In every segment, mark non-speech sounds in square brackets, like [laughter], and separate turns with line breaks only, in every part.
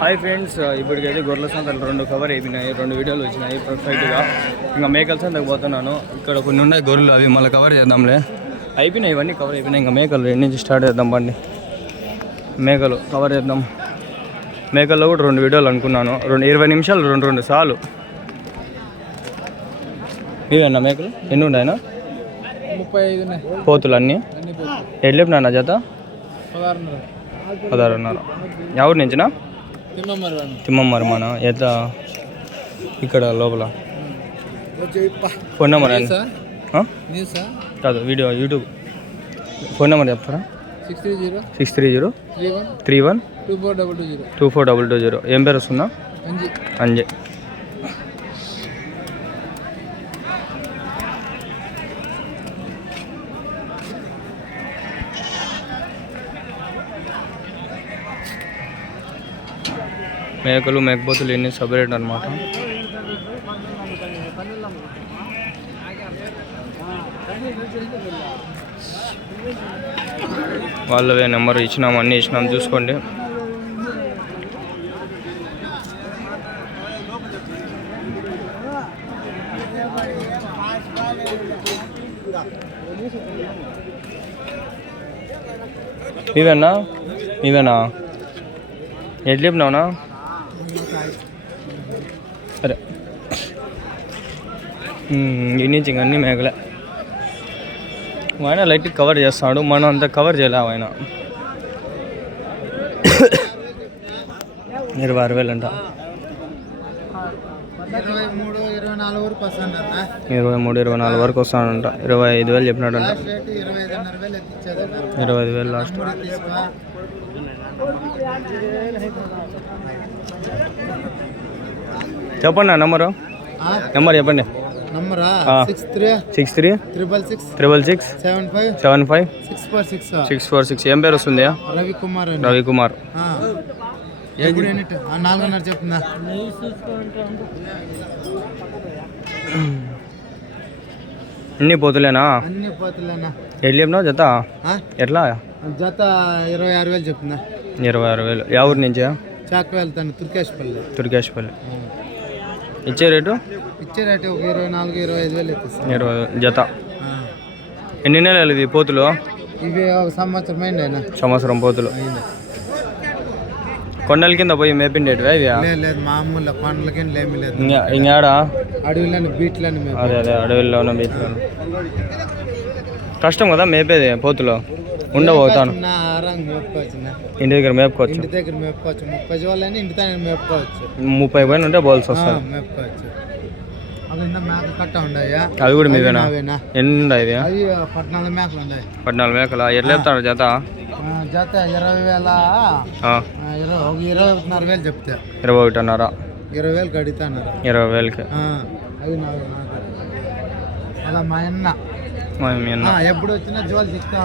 Hi friends ఇప్పటికైతే గొర్రెల సంతలు రెండు కవర్ అయిపోయినాయి రెండు వీడియోలు వచ్చినాయి పర్ఫెక్ట్గా ఇంకా మేకల సంతకు పోతున్నాను. ఇక్కడ కొన్ని ఉన్నాయి గొర్రెలు అవి మళ్ళీ కవర్ చేద్దాంలే. అయిపోయినాయి ఇవన్నీ కవర్ అయిపోయినాయి. ఇంకా మేకలు రెండు నుంచి స్టార్ట్ చేద్దాం బండి. మేకలు కవర్ చేద్దాం. మేకల్లో కూడా రెండు వీడియోలు అనుకున్నాను. రెండు ఇరవై నిమిషాలు రెండు రెండు సార్లు. ఇవేనా మేకలు? ఎన్ని ఉన్నాయన్నా?
ముప్పై ఐదు
పోతులు అన్నీ?
అన్ని
ఎట్లేపు నాన్న జత?
పదహారున్నర.
ఎవరి నుంచినా?
తిమ్మమ్మరు
తిమ్మమ్మారు మన ఎట్లా? ఇక్కడ లోపల. ఫోన్ నెంబర్ కాదు వీడియో యూట్యూబ్. ఫోన్ నెంబర్ చెప్తారా?
Six
three zero? Six
three zero?
Three one?
Two four double two zero.
Two four double two zero. ఏం పేరు వస్తుందా?
అంజీ.
అంజయ్ మేకలు మేకపోతులు ఎన్ని సపరేట్ అనమాట వాళ్ళవే నెంబర్ ఇచ్చినాం అన్నీ ఇచ్చినాం చూసుకోండి. ఇవేనా ఇవేనా ఎట్లా చెప్పినావునా ఇంక అన్ని మేకలే ఆయన లైట్ కవర్ చేస్తాడు మనం అంతా కవర్ చేయలేము ఆయన. ఇరవై ఆరు వేలు అంట
ఇరవై మూడు ఇరవై నాలుగు వరకు
వస్తాడంట. ఇరవై ఐదు వేలు చెప్పినాడంట.
ఇరవై
ఐదు వేలు లాస్ట్ చెప్పండి నెంబరు? నెంబర్ చెప్పండి.
Six three?
Triple six?
Seven five?
Seven five?
Six four six
six four six. ఏం పేరు వస్తుంది
రవి కుమార్
రవి కుమార్
నాలుగున్నర చెప్తుందా?
అన్ని పోతులేనా?
అన్ని పోతులేనా?
ఎట్లా చెప్పినావు జత? ఎట్లా?
జత ఇరవై ఆరు వేలు చెప్తుందా?
ఇరవై ఆరు వేలు. యా ఊరి నుంచి?
చాకు వెళ్తాను తుర్కేష్పల్లి
తుర్కేష్పల్లి ఇచ్చే రేటు?
ఇచ్చే రేటు ఒక ఇరవై నాలుగు ఇరవై ఐదు వేలు ఎత్తిస్తాను
ఇరవై జత. ఎన్ని నెలలు ఇది పోతులు?
ఇవి ఒక సంవత్సరం అయింది ఆయన
సంవత్సరం పోతులు.
అయింది.
కొండల కింద పోయి మేపిండేటివా ఇవి?
లేదు లేదు మామూలు కొండలకి ఏమి లేదు.
ఇంకా ఇంకాడా
అడవిలోని బీట్లని మేము
అదే అదే అడవిలోనూ బీచ్లోనూ కష్టం కదా మేపేది పోతులు? ఉండబోతాను.
నా ఆరంగ మేపుకోవచ్చు నా.
ఇంటి దగ్గర మేపుకోవచ్చు.
ఇంటి దగ్గర మేపుకోవచ్చు. ముప్పై జీవాలని ఇంటి దగ్గర మేపుకోవచ్చు.
ముప్పై పైన ఉంటే బోల్స్
ఆ,
వస్తుంది
మేపుకోవచ్చు. అవి ఉన్నాయా
అవి కూడా మీవేనా? ఎన్ని ఉన్నాయి
అవి పద్నాలుగు మేకలు ఉన్నాయి
పద్నాలుగు మేకల? ఎట్లా చెప్తారు జత?
జత ఇరవై వేల ఇరవై ఒక ఇరవై ఒకటిన్నర వేలు చెప్తే.
ఇరవై ఒకటిన్నర.
ఇరవై వేలు కడుగుతున్నారు
ఇరవై వేలకి.
అవి. అలా మా అన్న. ఎప్పుడు వచ్చినా జోలు చిక్తా.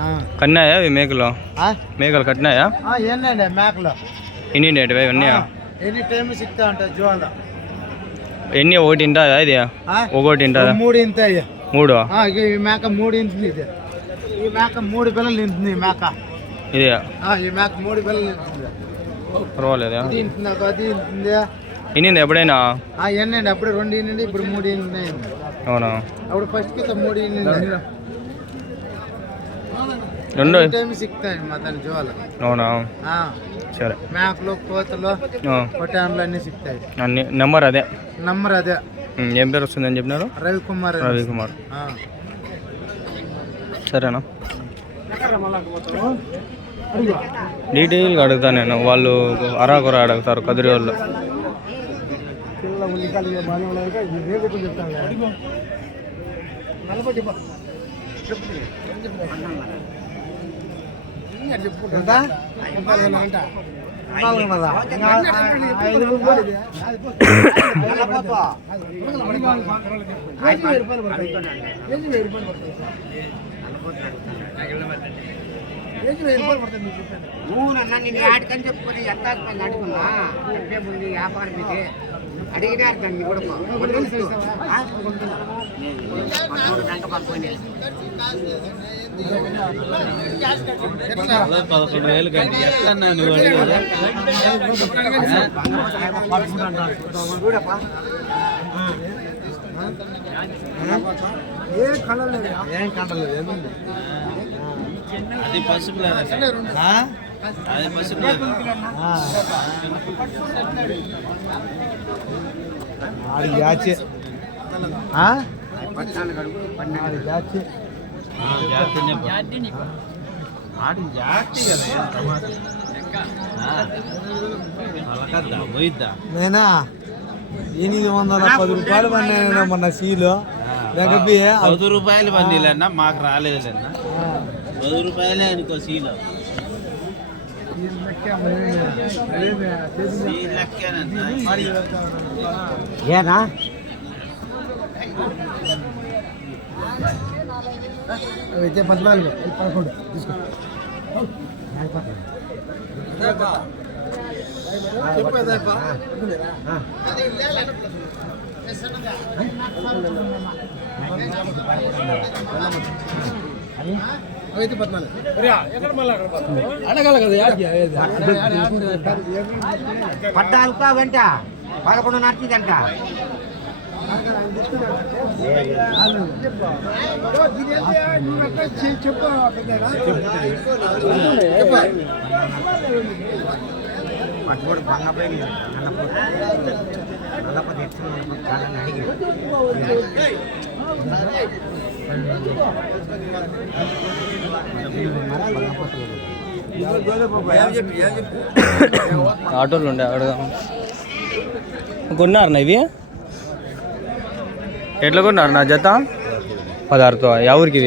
ఆ.
కన్నాయా ఇవి మేకలు?
ఆ?
మేకలు కట్టినాయా?
ఆ, ఏంటండి మేకలు.
ఎన్ని ఉండేటివి ఇవన్నీ?
ఎనీ టైం సిక్తా ఉంటుంది జోలు
ఎన్ని ఒకటి ఇంటాదా ఇది? ఒకటి ఇంటాదా?
మూడు ఇంతాయి
మూడు?
ఈ మేక మూడు ఇంతుంది ఇది. ఈ మేక మూడు పిల్లలు ఇంతుంది ఈ మేక.
ఇది?
ఆ, ఈ మేక మూడు పిల్లలు ఇంతుంది.
పర్వాలేదా
అది ఇంతుంది.
ఇన్నింది ఎప్పుడైనా?
ఆ ఎన్నండి అప్పుడు రెండు ఇన్నండి ఇప్పుడు మూడు ఇన్ని
అవునా?
అప్పుడు ఫస్ట్ కింద మూడు ఇన్ని
రెండు.
టైం సిక్తాయి మా తన జోలు
అవునా? సరే.
మేకలు కోతలు పొటాన్లు అన్నీ సిక్తాయి
అన్ని నెంబర్ అదే.
నంబర్ అదే.
ఏం పేరు చెప్పినారు?
కుమార్ అని.
రవి కుమార్.
ఆ.
సరేనా? డీటెయిల్గా అడుగుతాను నేను. వాళ్ళు అరాకొర అడుగుతారు కదిరి వాళ్ళు
ఎంత?
నువ్వు నన్ను నేను ఆడికని చెప్పుకొని ఎంత మంది అడుగున్నా చెప్పే ముందు వ్యాపారం ఇది అడిగినారు దాన్ని కూడా
పదకొండు వేలు కంటే ఎట్లా నువ్వు?
ఏ
కంటలేదు
అది పసుపు అది పసుపు
ఆడి జాచి ఆడి
జాతి
నేనా? ఎనిమిది వందల పది రూపాయలు పడినా మొన్న సీలు.
పది రూపాయలు బండిలన్నా మాకు రాలేదన్నా. పది రూపాయలే అనుకో సీలో.
ఏనా?
అయితే పద్నాలుగు. పదకొండు. తీసుకో. అయితే పద్నాలుగు. అడగాల కదా
పద్నాలుగు పదకొండు నడిచిందంట.
చెప్పు.
పదమూడు బంగపోయి అన్నప్పుడు అన్నప్పుడు ఎత్తుకుని కాళ్ళని అడిగి
ఆటోలు ఉండే అడగాం. కొన్నారు ఇవి? ఎట్లా కొన్నారు నా జత? పదహారుతో. ఎవరికి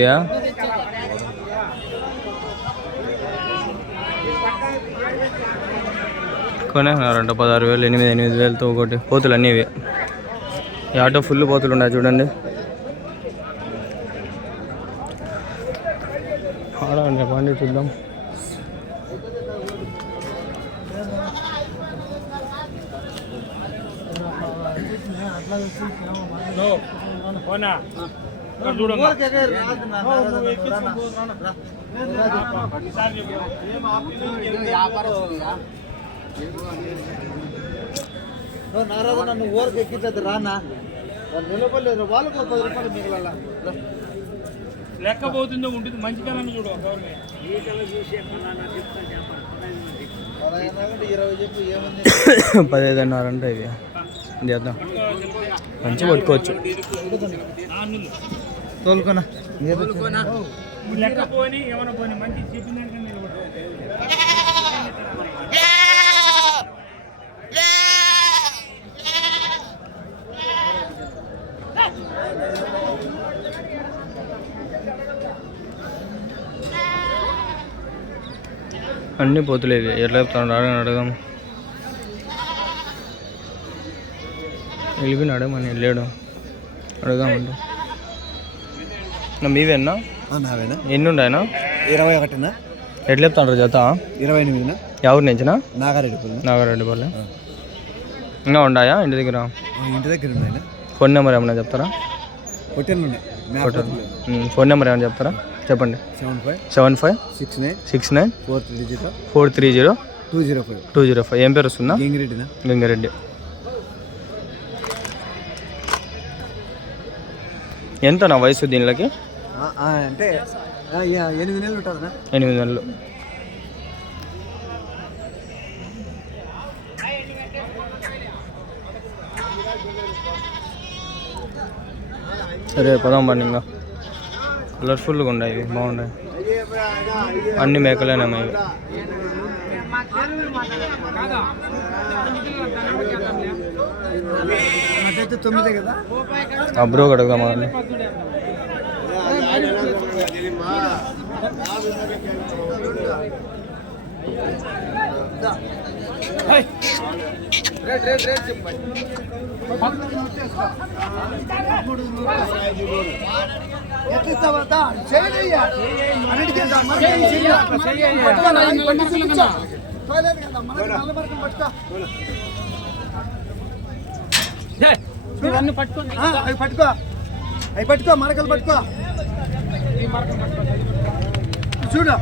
ఇవి కొనేసినారంట పదహారు వేలు ఎనిమిది ఎనిమిది వేలతో ఒకటి పోతులు అన్నీ ఇవి. ఈ ఆటో ఫుల్ పోతులు ఉన్నాయి చూడండి. ఆడండి పండి చూద్దాం.
నారాజు నన్ను ఊరికి ఎక్కించదు రానా? నిలబడలేదు. వాళ్ళకు ఒక పది రూపాయలు మిగిలాల.
లెక్క పోతుందో ఉంటుంది మంచి కన్నా చూడు
ఏముంది? [coughs]
పదిహేదున్నరంట ఇవి చేద్దాం మంచి పట్టుకోవచ్చు
తోలుకోనా?
లెక్క పోని ఏమైనా పోని మంచి చెప్పిన
అన్నీ పోతులే ఇవి ఎట్లా చెప్తాను అడగం. వెళ్ళిపోయినాడే మన వెళ్ళాడు. అడగామంటే నా మీవేనా?
నావేనా?
ఎన్ని ఉన్నాయనా
ఇరవై ఒకటినా?
ఎట్లా చెప్తాను జత?
ఇరవై ఎనిమిదినా?
ఎవరు నుంచినా?
నాగారెడ్డి
నాగారెడ్డి పల్లె ఇంకా ఉన్నాయా ఇంటి దగ్గర?
ఇంటి దగ్గర
ఫోన్ నెంబర్ ఏమైనా చెప్తారా? ఫోన్ నెంబర్ ఏమైనా చెప్తారా? చెప్పండి.
Seven five
seven five
six nine
six nine
four three zero
four three zero
two zero five
two zero five. ఏం పేరు వస్తుందా?
గంగిరెడ్డినా?
గంగారెడ్డి. ఎంత నా వయసు దీనిలోకి?
అంటే ఎనిమిది నెలలు ఉంటుందనా
ఎనిమిది నెలలు. సరే పదాం బండి ఇంకా. కలర్ఫుల్గా ఉన్నాయి ఇవి బాగున్నాయి. అన్ని మేకలేనేమో ఇవి
అదైతే తొమ్మిదే
కడగదామా
అవి పట్టుకో. అవి పట్టుకో మరకలు పట్టుకో. చూడు.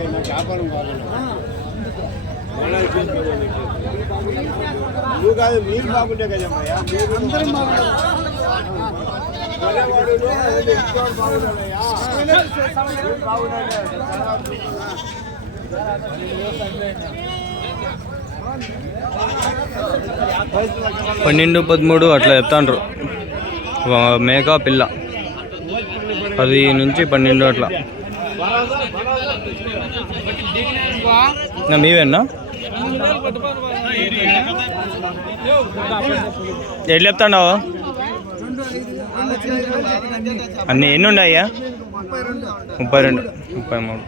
హరి.
నువ్వు కాదు మీరు బాగుంటే కదమ్మయ్యా
అందరం.
పన్నెండు పదమూడు అట్లా చెప్తాండ్రు. మేక పిల్ల. పది నుంచి పన్నెండు అట్లా. మీవేనా? ఎట్లు చెప్తాండావు? అన్ని ఎన్ని ఉన్నాయా ముప్పై రెండు. ముప్పై మూడు.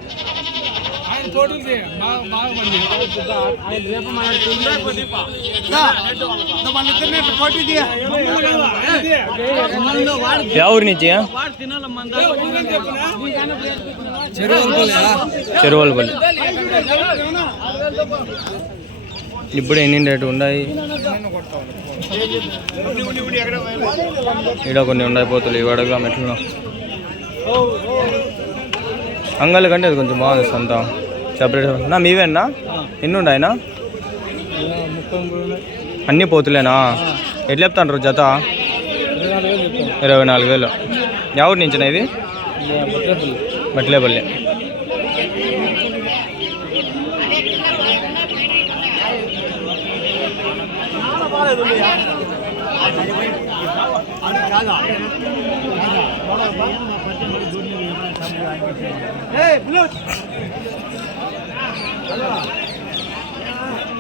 ఆయన
నుంచి? ఇప్పుడు ఎన్ని రేటు ఉన్నాయి ఈడ కొన్ని ఉన్నాయి పోతులు. ఇవాడగా వడగా మెట్లలో. అంగళ్ళ కంటే అది కొంచెం బాగుంది సొంతం సపరేట్ నా మీవేనా? ఎన్ని ఉన్నాయినా అన్నీ పోతులేనా? ఎట్లా చెప్తాండ్రు జత? ఇరవై నాలుగు వేలు ఎవరి నుంచి ఇవి బట్లేపల్లి.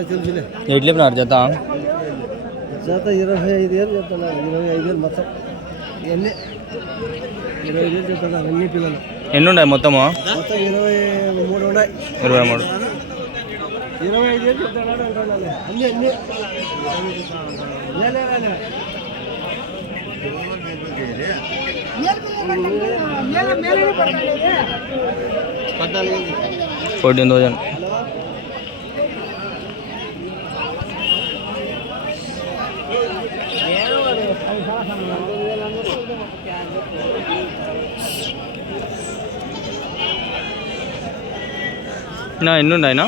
ఎట్లా చెప్పినారు జత?
జత ఇరవై ఐదు వేలు చెప్తున్నారు ఇరవై ఐదు వేలు మొత్తం. ఇవన్నీ ఇరవై ఐదు వేలు చెప్తున్నారు అన్ని పిల్లలు.
ఎన్ని ఉన్నాయి మొత్తము?
మొత్తం ఇరవై మూడు ఉన్నాయి.
ఇరవై మూడు.
ఇరవై ఐదు వేలు చెప్తున్నాడు అంటున్నాను అన్ని అన్ని.
Fourteen thousand. నా ఎన్ని ఉన్నాయినా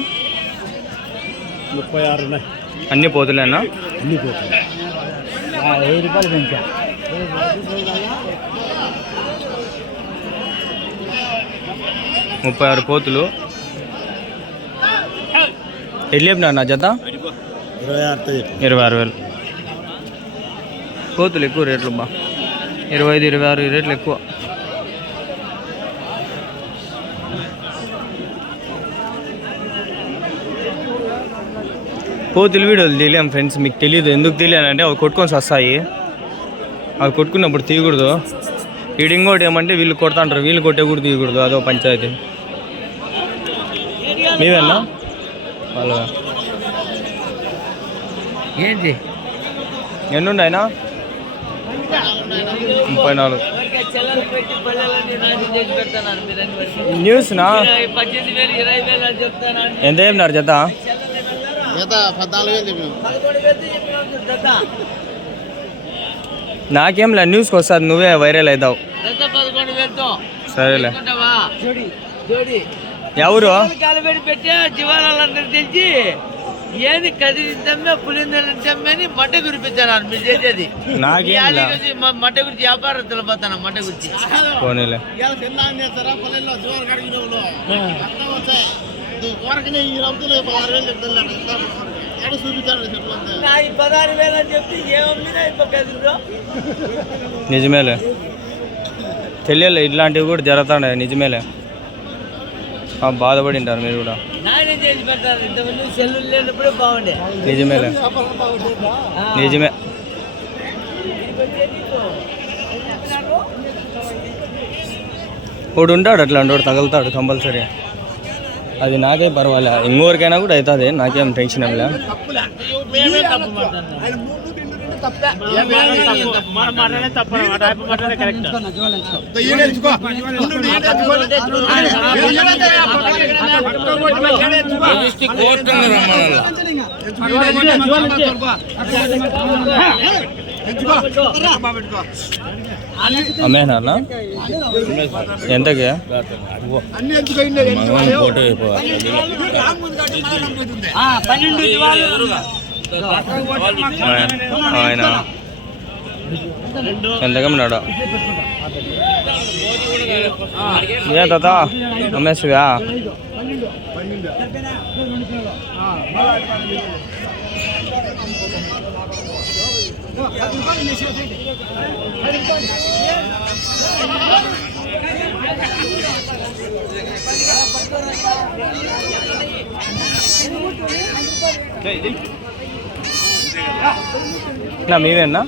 ముప్పై ఆరు ఉన్నాయి
అన్నీ పోతులేనా?
అన్ని పోతుంది వెయ్యి రూపాయలు పెంచా.
ముప్పై ఆరు పోతులు. ఎట్లా చెప్పినారు నా జత?
ఇరవై ఆరు
ఇరవై ఆరు వేలు. కోతులు ఎక్కువ రేట్లు బా ఇరవై ఐదు ఇరవై ఆరు రేట్లు ఎక్కువ. కోతులు వీడియోలు తెలియాం ఫ్రెండ్స్ మీకు తెలియదు ఎందుకు తెలియాలంటే అవి కొట్టుకొని వస్తాయి అవి కొట్టుకున్నప్పుడు తీయకూడదు. వీడు ఇంకోటి ఏమంటే వీళ్ళు కొడతాంటారు. వీళ్ళు కొట్టే కూడా తీయకూడదు. అదో పంచాయతీ. మీవేనా? వాళ్ళ
ఏంటి?
ఎన్ని ఉన్నాయినా ముప్పై నాలుగు. న్యూస్నా? ఎంత చెప్పినారు జత?
జత పద్నాలుగు వేలు చెప్పినాం.
నాకేం లే న్యూస్కి వస్తుంది నువ్వే వైరల్ అవుతావు సరేలే.
ఉంటావా జోడి జోడి.
ఎవరు?
కాలు పెట్టి జీవాలందరూ తెచ్చి ఏంది కదిలిందమ్మే పులిందమ్మే అని మట్ట గురిపించాను మీరు చేసేది.
నాకేం
ఈ
లా.
గురించి నా ఈ పదహారు వేలు అని
నిజమేలే. తెలియలే ఇట్లాంటివి కూడా జరుగుతాయి నిజమేలే. ఆ, బాధపడింటారు మీరు కూడా. నిజమేలే. నిజమే. వాడు ఉంటాడు అట్లాంటి వాడు తగులుతాడు కంపల్సరీ. అది నాకే పర్వాలే ఇంకోరికైనా కూడా అవుతుంది నాకేం టెన్షన్ ఏం లే
మేమే
అమ్మేనా ఎంతకి?
ఇవాళ
ఆయన ఎంతకమ్మినాడు ఏ తాత? అమ్మేస్తువా నా మీవేనా?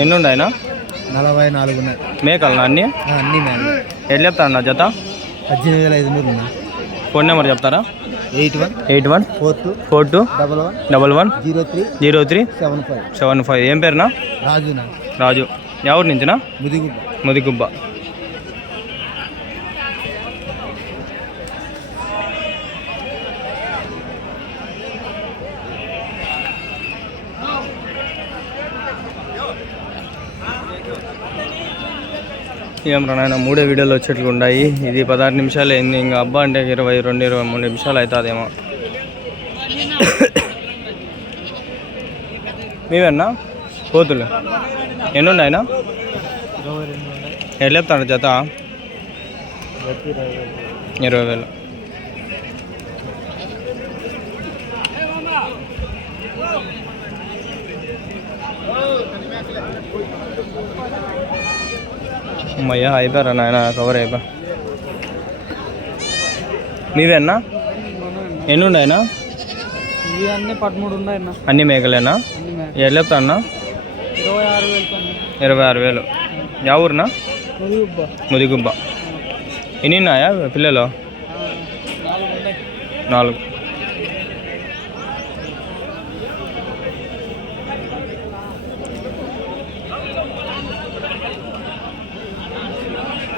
ఎన్ని ఉన్నాయనా
నలభై నాలుగు ఉన్నాయి.
మేకలనా అన్నీ?
అన్నీ
ఎట్లా చెప్తాను నా జత?
పద్దెనిమిది వేల ఐదు ఉన్నాయి.
ఫోన్ నెంబర్ చెప్తారా?
Eight one
eight one
four two
four two
double one
double one
zero three
zero three
seven five
seven five ఏం పేరునా?
రాజునా
రాజు. ఎవరి నుంచినా?
ముదిగుడ్డ
ముదిగుబ్బ. ఏం నాయన మూడే వీడియోలు వచ్చేట్లు ఉన్నాయి ఇది పదహారు నిమిషాలు అయింది. ఇంకా అబ్బా అంటే ఇరవై రెండు ఇరవై మూడు నిమిషాలు అవుతుందేమో మీవేనా కోతులు ఎన్ని ఉన్నాయినా ఎట్లా చెప్తాను జత? ఇరవై వేలు. అమ్మయ్యా అయిపోయారా నాయన? కవర్ అయిపోయా మీవేనా ఎన్ని ఉన్నాయినా
ఇవి అన్ని అన్న
అన్ని మేకలేనా
వేలు పన్ను
ఇరవై ఆరు వేలు. యా ఊరునా ముదిగుబ్బ. ఎన్ని ఉన్నాయా పిల్లలు?
నాలుగు ఉన్నాయి
నాలుగు
ఏం చెప్పినావు బిడ్డ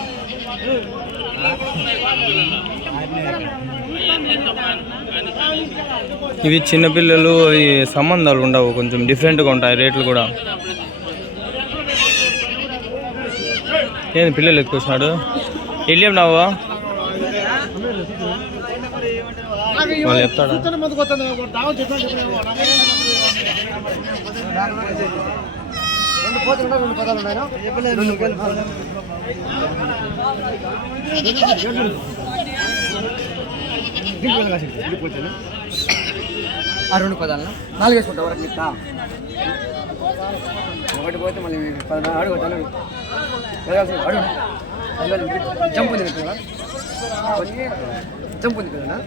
ఇవి చిన్నపిల్లలు అవి సంబంధాలు ఉండవు కొంచెం డిఫరెంట్గా ఉంటాయి రేట్లు కూడా. ఏంది పిల్లలు ఎక్కువచ్చినాడు వెళ్ళి నావా? వాళ్ళు చెప్తాడు?
రెండు రెండు పదాలు ఆ రెండు పదాలు నాలుగు వేసుకుంటా వరకు చెప్తా ఒకటి పోతే మళ్ళీ పదహారు అడుగు అడుగు వెళ్ళాల్సింది, అడుగు జంప్ ఉంది కదా జంప్ ఉంది కదా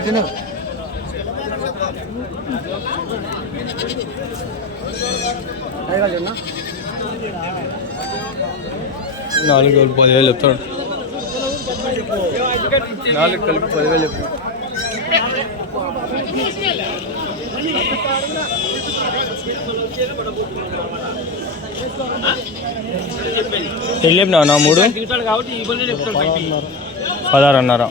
తిను
నాలుగు వేలు పదివేలు చెప్తాడు. నాలుగు కలిపి పదివేలు చెప్పు. ఎన్ని చెప్పినావు నా మూడు? పదహారు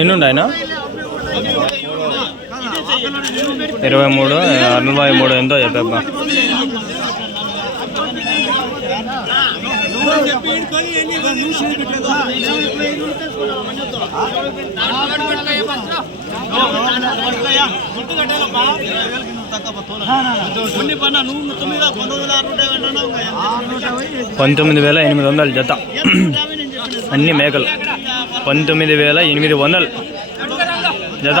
ఎన్నుండాయన? ఇరవై మూడు అరవై మూడు ఎంతో చెప్పబ్బా పంతొమ్మిది వేల ఎనిమిది వందలు జత. అన్ని మేకలు. పంతొమ్మిది వేల ఎనిమిది వందలు జత.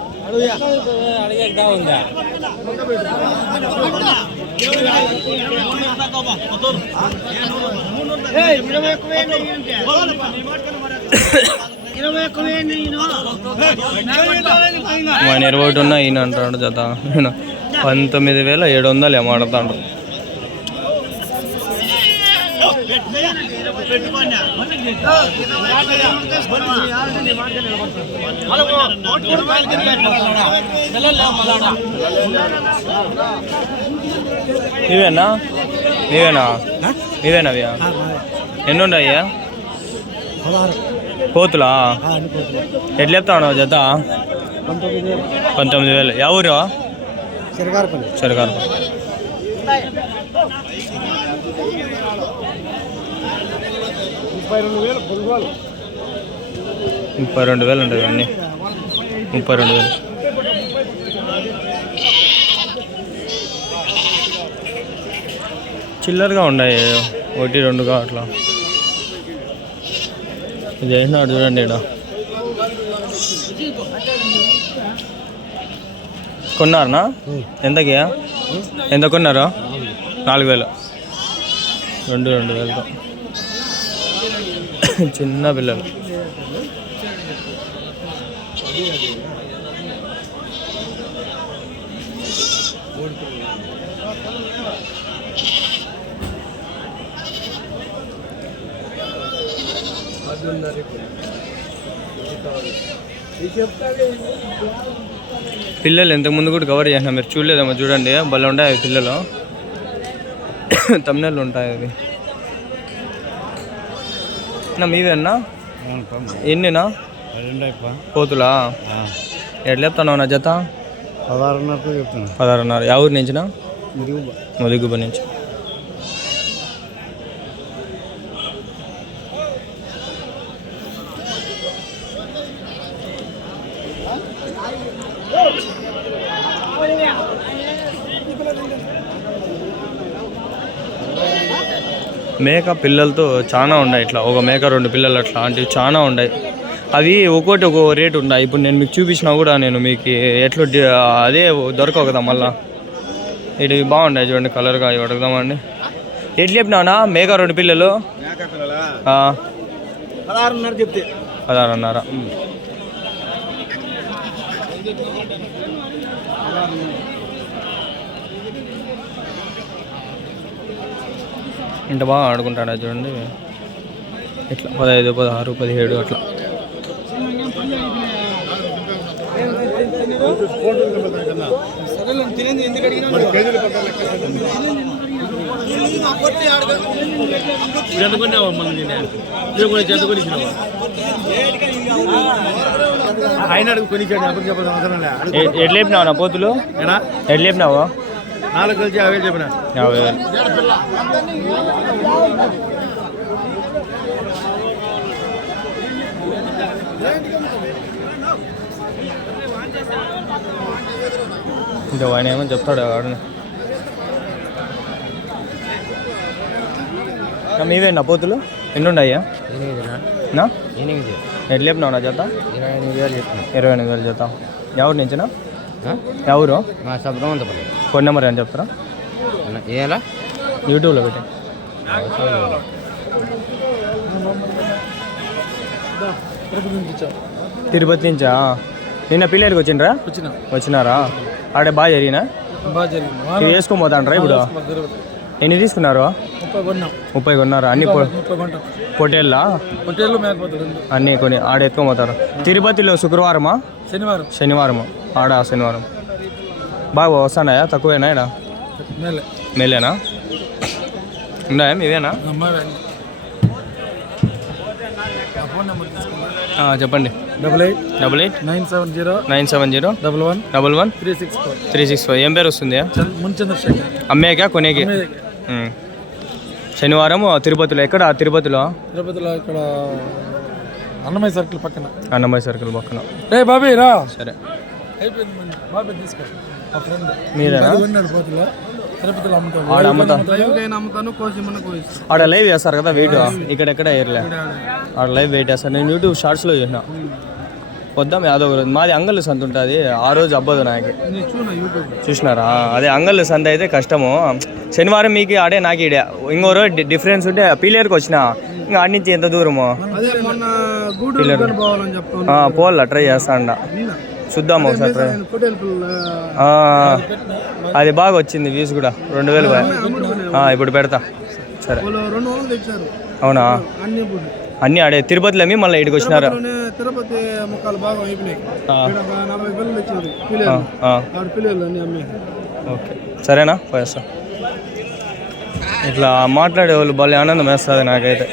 ఆయన ఇరవై ఒకటి ఉన్నా ఈయన అంటాడు జత. పంతొమ్మిది వేల ఏడు వందలు ఏమాడతాడు ఇవేనా ఇవేనా ఇవేనా ఎన్ని ఉన్నాయ్యా పోతులా? ఎట్లా చెప్తావు జత? పంతొమ్మిది వేలు. యా ఊరు? సరికారు ముప్పై రెండు వేలు ఉంటుంది అండి ముప్పై రెండు వేలు. చిల్లరగా ఉన్నాయి. ఒకటి రెండుగా అట్లా. ఇది వేసినాడు చూడండి ఇక్కడ. కొన్నారనా? ఎంతకి? ఎంత కొన్నారు? నాలుగు వేలు. రెండు రెండు వేలతో. చిన్న పిల్లలు. పిల్లలు ఇంతకుముందు కూడా కవర్ చేసినా మీరు చూడలేదమ్మా చూడండి. భలే ఉంటాయి పిల్లలు. [coughs] తమిళలు ఉంటాయి అవి. నా మీవేనా? ఎన్నినా? పోతులా? ఎట్లా చెప్తాను నా జత? పదహారున్నర. యా ఊరి నుంచినా ముదిగుబ్బ నుంచి. మేక పిల్లలతో చాలా ఉన్నాయి ఇట్లా. ఒక మేక రెండు పిల్లలు అట్లా. అంటే చాలా ఉన్నాయి. అవి ఒక్కోటి ఒక్కో రేట్ ఉన్నాయి. ఇప్పుడు నేను మీకు చూపించినా కూడా నేను మీకు ఎట్లా అదే దొరకవు కదా మళ్ళా. ఇటు బాగున్నాయి చూడండి కలర్గా ఇవి అడుగుదామండి. ఎట్లా చెప్పినావునా మేక రెండు పిల్లలు.
పదహారున్నర చెప్తే.
పదహారున్నర. ఇంత బాగా ఆడుకుంటాడా చూడండి. ఇట్లా పదహైదు పదహారు పదిహేడు అట్లా.
ఆయన అడుగు కొనిచ్చాడు అప్పుడు చెప్పడం అవసరం లే అడుగు.
ఎ- ఎట్లా చెప్పినావు నా పోతులు?
ఏనా? నాలుగు కలిసి యాభై వేలు చెప్పిన?
యాభై వేలు. ఇంకా ఆయన ఏమో చెప్తాడు వాడిని? ఇంకా మీవేనా పోతులు? ఎన్ని ఉన్నాయ్యా నా?
ఎనిమిది.
ఎట్లా చెప్పినావు నా జత?
ఇరవై ఎనిమిది వేలు చెప్తున్నా
ఇరవై ఎనిమిది వేలు జత ఎవరు నుంచినా? ఎవరు?
మా శబ్దవంతపల్లి
ఫోన్ నెంబర్ అని చెప్తారా?
ఏలా?
యూట్యూబ్లో పెట్టి తిరుపతి నుంచా? నిన్న పిల్లలకి వచ్చిండ్రా?
వచ్చిన.
వచ్చినారా? ఆడే బాగా జరిగినా? ఇవి వేసుకొని పోతాండ్రా ఇప్పుడు? ఎన్ని తీసుకున్నారు?
ముప్పై కొన్నాం.
కొన్నారా? అన్ని పొ-
ముప్పై కొంటాం.
పొట్టేళ్ళా
పొట్టేళ్ళు మేకపోతే రెండు
అన్నీ కొని ఆడ ఎత్తుకొని పోతారు. తిరుపతిలో శుక్రవారమా?
శనివారం.
శనివారము. ఆడ శనివారం. బాగా వస్తున్నాయా? తక్కువేనా ఇడ
మేలే.
మేలేనా? ఉన్నాయా ఆ, చెప్పండి.
Double eight
double eight
nine seven zero
nine seven zero
double one
double one
three six four.
Three six five ఏం పేరు వస్తుంది? అమ్మేకా కొనేకి. శనివారం తిరుపతిలో. ఎక్కడ? తిరుపతిలో?
తిరుపతిలో ఇక్కడ అన్నమయ్య సర్కిల్ పక్కన.
అన్నమయ్య సర్కిల్ పక్కన.
రే బాబీ రా.
సరే.
అయిపోయింది బాబీ తీసుకో.
మీరేనా? ఆడ
అమ్ముతాను
ఆడ లైవ్ చేస్తారు కదా వెయిట్ ఇక్కడెక్కడ వేయర్లే ఆడ. లైవ్ వెయిట్ చేస్తారు. నేను యూట్యూబ్ షార్ట్స్లో చూసిన. వద్దాం యాదవ్ మాది అంగళ్ళు సంత ఉంటుంది. ఆ రోజు అబ్బదు నాకు. చూసినారా? అదే అంగళ్ళు సంత అయితే కష్టము. శనివారం మీకు ఆడే నాకు ఈడే. ఇంకో రోజు డిఫరెన్స్ ఉంటే పీలేరుకి వచ్చిన. ఇంకా ఆడి నుంచి ఎంత దూరము? ఆ, పోవాలా? ట్రై చేస్తా అండ చూద్దాం ఒకసారి అది బాగా వచ్చింది వ్యూస్ కూడా. రెండు వేలు ఇప్పుడు పెడతా. సరే. అవునా?
అన్ని
ఆడే. తిరుపతిలో మీ మళ్ళీ ఇక్కడికి వచ్చినారు?
తిరుపతి ముక్కలు బాగా అయిపోయినాయి.
ఓకే. సరేనా? పోయేస్తా. ఇట్లా మాట్లాడే వాళ్ళు భలే ఆనందం వేస్తుంది నాకైతే.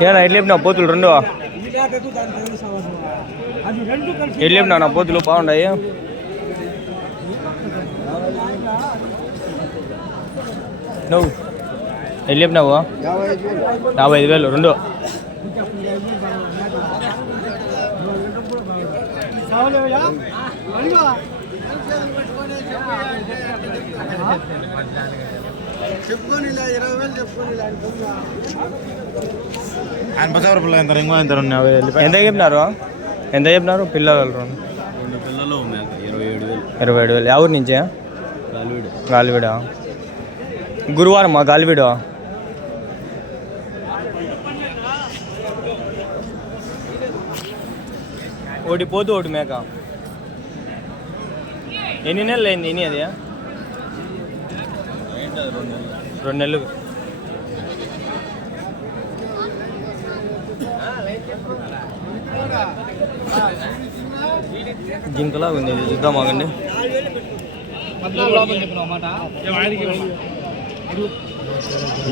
ఏనా ఎట్లా చెప్పినా పోతులు రెండు ఎట్లా చెప్పినా నా పోతులు బాగున్నాయి నువ్వు ఎట్లా చెప్పినావు యాభై ఐదు వేలు రెండు
ఆయన బజారు పిల్ల ఎంత
చెప్పినారు? ఎంత చెప్పినారు? పిల్లలు రెండు
పిల్లలు ఇరవై ఏడు వేలు.
ఇరవై ఏడు వేలు. ఎవరి నుంచే? గాలివీడా. గురువారం మా గాలివీడు. ఒకటి పోతు ఒకటి మేక. ఎన్ని నెలలు అయింది ఎన్ని అది రెండు నెలలు జింకలా ఉంది ఇది చూద్దాం ఆగండి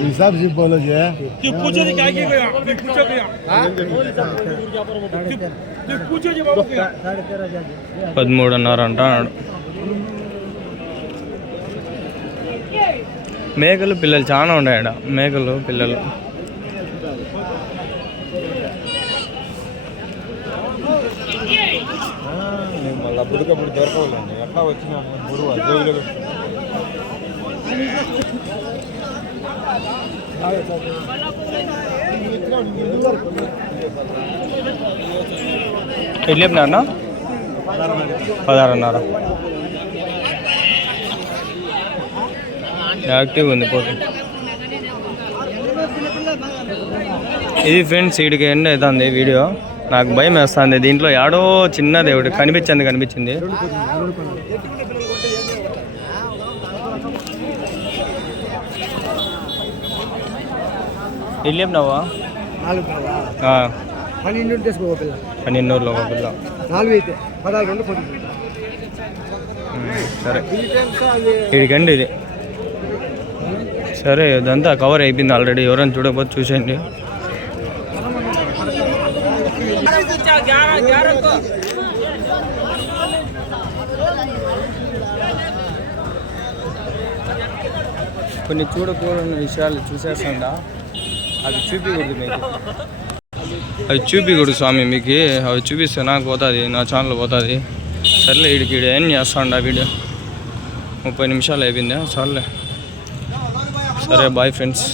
हिसाब से बोलो जे
तू पूछो तो क्या किया गया तू पूछो क्या तू पूछो जो बाबू क्या
పదమూడున్నర అంట అన్నాడు మేకలు పిల్లలు చాలా ఉన్నాయి ఆడ మేకలు పిల్లలు.
మళ్ళీ అప్పటికప్పుడు దొరకవాలండి ఎట్లా వచ్చినా గురువు జోగులు
ఎట్లా చెప్పినారన్నా పదహారున్నర. యాక్టివ్ ఉంది పోతు ఇది ఫ్రెండ్స్ వీడికి ఎండ్ అవుతుంది వీడియో నాకు భయం వేస్తుంది. దీంట్లో యాడో చిన్న దేవుడు కనిపించింది కనిపించింది.
పన్నెండు
ఒక పిల్ల. సరే. ఇది. సరే ఇదంతా కవర్ అయిపోయింది ఆల్రెడీ ఎవరైనా చూడకపోతే చూసేయండి. కొన్ని చూడకూడని విషయాలు చూసేస్తుండా. అవి చూపించకూడదు మీకు. అవి చూపించకూడదు స్వామి మీకు. అవి చూపిస్తే నాకు పోతుంది నా ఛానల్ పోతుంది. సర్లే వీడికి ఏం చేస్తాండ వీడియో ముప్పై నిమిషాలు అయిపోయిందా? సర్లే. సరే బాయ్ ఫ్రెండ్స్